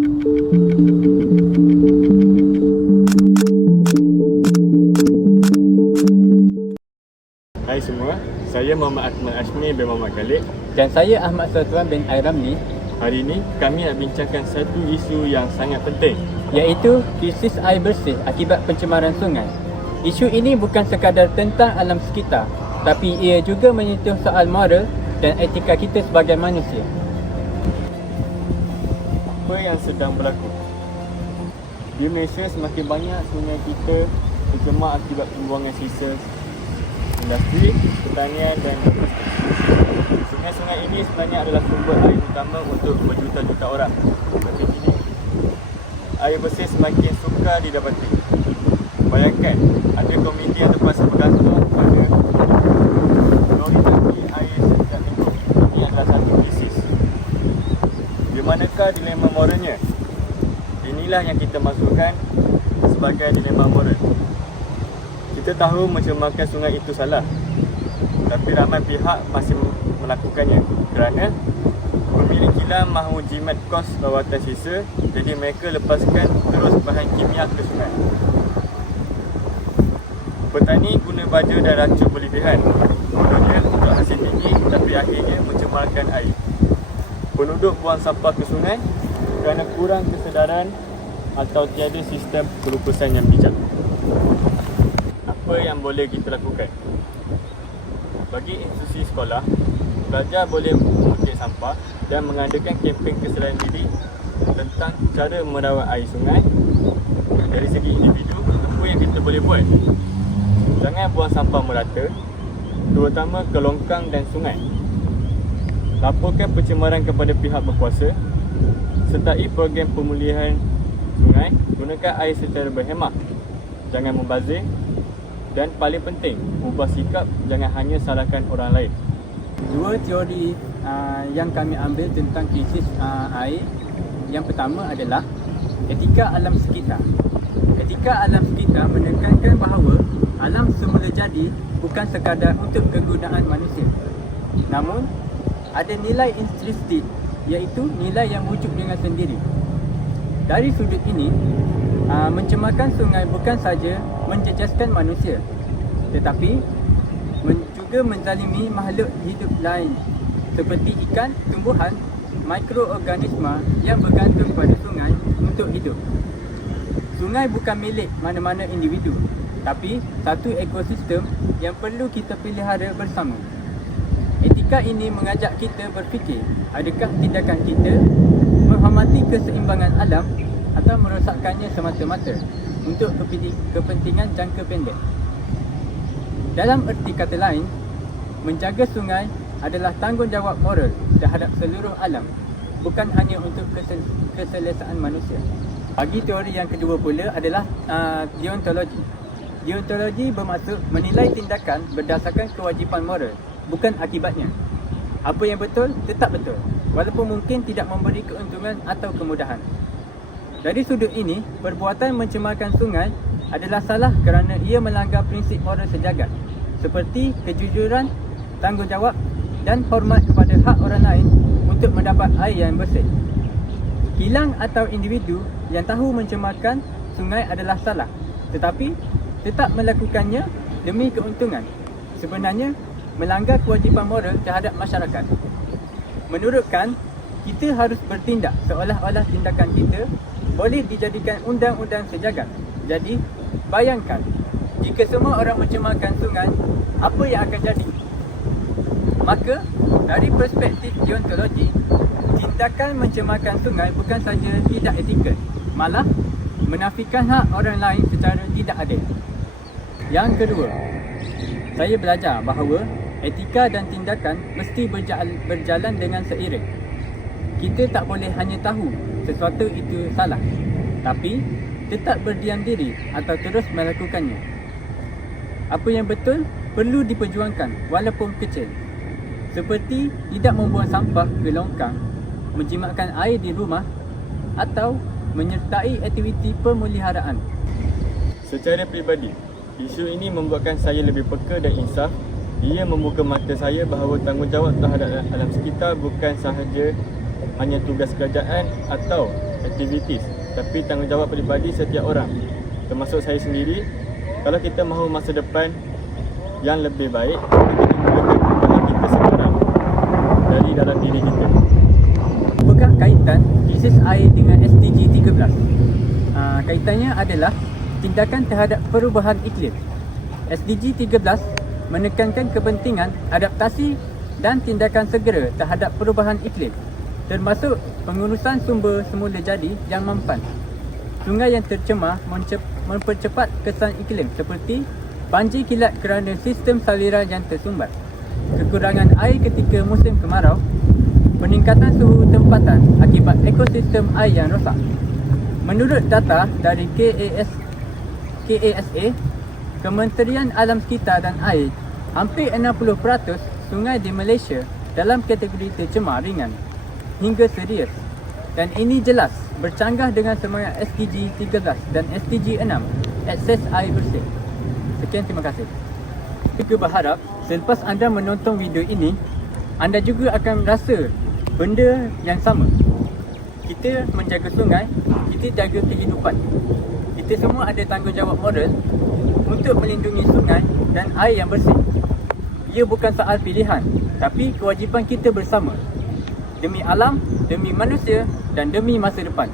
Hai semua, saya Muhammad Akmal Ashmi bin Muhammad Khalid. Dan saya Ahmad Sultan bin Airamli. Hari ini kami nak bincangkan satu isu yang sangat penting, Iaitu krisis air bersih akibat pencemaran sungai. Isu ini bukan sekadar tentang alam sekitar, tapi ia juga menyentuh soal moral dan etika kita sebagai manusia. apa yang sedang berlaku. Di Malaysia semakin banyak sungai kita tercemar akibat pembuangan sisa industri, pertanian dan sungai-sungai ini sebenarnya adalah sumber air utama untuk berjuta-juta orang. Tapi kini air bersih semakin sukar didapati. Bayangkan ada komuniti yang terpaksa bergantung pada glorifikasi air sejak hidup. Ini adalah satu krisis. Di manakah dilema moralnya? Inilah yang kita masukkan sebagai dilema moral. Kita tahu mencemarkan sungai itu salah, tapi ramai pihak masih melakukannya kerana pemilik kilang mahu jimat kos rawatan sisa, jadi mereka lepaskan terus bahan kimia ke sungai. Petani guna baja dan racun berlebihan, kononnya untuk hasil tinggi, tapi akhirnya mencemarkan air. Penduduk buang sampah ke sungai kerana kurang kesedaran atau tiada sistem pelupasan yang bijak. Apa yang boleh kita lakukan? Bagi institusi sekolah, pelajar boleh mengutip sampah dan mengadakan kempen kesedaran diri tentang cara merawat air sungai. Dari segi individu, apa yang kita boleh buat? Jangan buang sampah merata, terutama ke longkang dan sungai. Laporkan pencemaran kepada pihak berkuasa. Sertai program pemulihan sungai. Gunakan air secara berhemah. Jangan membazir. Dan paling penting, ubah sikap, jangan hanya salahkan orang lain. Dua teori yang kami ambil tentang krisis air. Yang pertama adalah etika alam sekitar. Etika alam sekitar menekankan bahawa alam semula jadi bukan sekadar untuk kegunaan manusia. Namun, ada nilai intrinsik, iaitu nilai yang wujud dengan sendiri. Dari sudut ini, mencemarkan sungai bukan saja menjejaskan manusia, tetapi juga menzalimi makhluk hidup lain seperti ikan, tumbuhan, mikroorganisma yang bergantung pada sungai untuk hidup. Sungai bukan milik mana-mana individu, tapi satu ekosistem yang perlu kita pelihara bersama. Etika ini mengajak kita berfikir, adakah tindakan kita menghormati keseimbangan alam atau merosakkannya semata-mata untuk kepentingan jangka pendek. Dalam erti kata lain, menjaga sungai adalah tanggungjawab moral terhadap seluruh alam, bukan hanya untuk keselesaan manusia. Bagi teori yang kedua pula adalah deontologi. Deontologi bermaksud menilai tindakan berdasarkan kewajipan moral, bukan akibatnya. Apa yang betul, tetap betul, walaupun mungkin tidak memberi keuntungan atau kemudahan. Dari sudut ini, perbuatan mencemarkan sungai adalah salah kerana ia melanggar prinsip moral sejagat seperti kejujuran, tanggungjawab dan hormat kepada hak orang lain untuk mendapat air yang bersih. Kilang atau individu yang tahu mencemarkan sungai adalah salah, tetapi tetap melakukannya demi keuntungan, sebenarnya melanggar kewajipan moral terhadap masyarakat. Menurut Kant, kita harus bertindak seolah-olah tindakan kita boleh dijadikan undang-undang sejagat. Jadi, bayangkan, jika semua orang mencemarkan sungai, apa yang akan jadi? Maka, dari perspektif deontologi, tindakan mencemarkan sungai bukan saja tidak etikal, malah menafikan hak orang lain secara tidak adil. Yang kedua, saya belajar bahawa etika dan tindakan mesti berjalan dengan seiring. Kita tak boleh hanya tahu sesuatu itu salah, tapi tetap berdiam diri atau terus melakukannya. Apa yang betul perlu diperjuangkan walaupun kecil, seperti tidak membuang sampah ke longkang, menjimatkan air di rumah atau menyertai aktiviti pemeliharaan. Secara peribadi, isu ini membuatkan saya lebih peka dan insaf. Ia membuka mata saya bahawa tanggungjawab terhadap alam sekitar bukan sahaja hanya tugas kerajaan atau activities, tapi tanggungjawab peribadi setiap orang, termasuk saya sendiri. Kalau kita mahu masa depan yang lebih baik, kita mulakan perubahan kita sekarang dari dalam diri kita. Apakah kaitan krisis air dengan SDG 13? Kaitannya adalah tindakan terhadap perubahan iklim. SDG 13 menekankan kepentingan adaptasi dan tindakan segera terhadap perubahan iklim, termasuk pengurusan sumber semula jadi yang mempan. Sungai yang tercemar mempercepat kesan iklim seperti banjir kilat kerana sistem saliran yang tersumbat, kekurangan air ketika musim kemarau, peningkatan suhu tempatan akibat ekosistem air yang rosak. Menurut data dari KASA, Kementerian Alam Sekitar dan Air, hampir 60% sungai di Malaysia dalam kategori tercemar ringan hingga serius, dan ini jelas bercanggah dengan semangat SDG 13 dan SDG 6, akses air bersih. Sekian, terima kasih. Saya berharap selepas anda menonton video ini, anda juga akan rasa benda yang sama. Kita menjaga sungai, kita jaga kehidupan. Kita semua ada tanggungjawab moral untuk melindungi sungai dan air yang bersih. Ia bukan soal pilihan, tapi kewajipan kita bersama. Demi alam, demi manusia dan demi masa depan.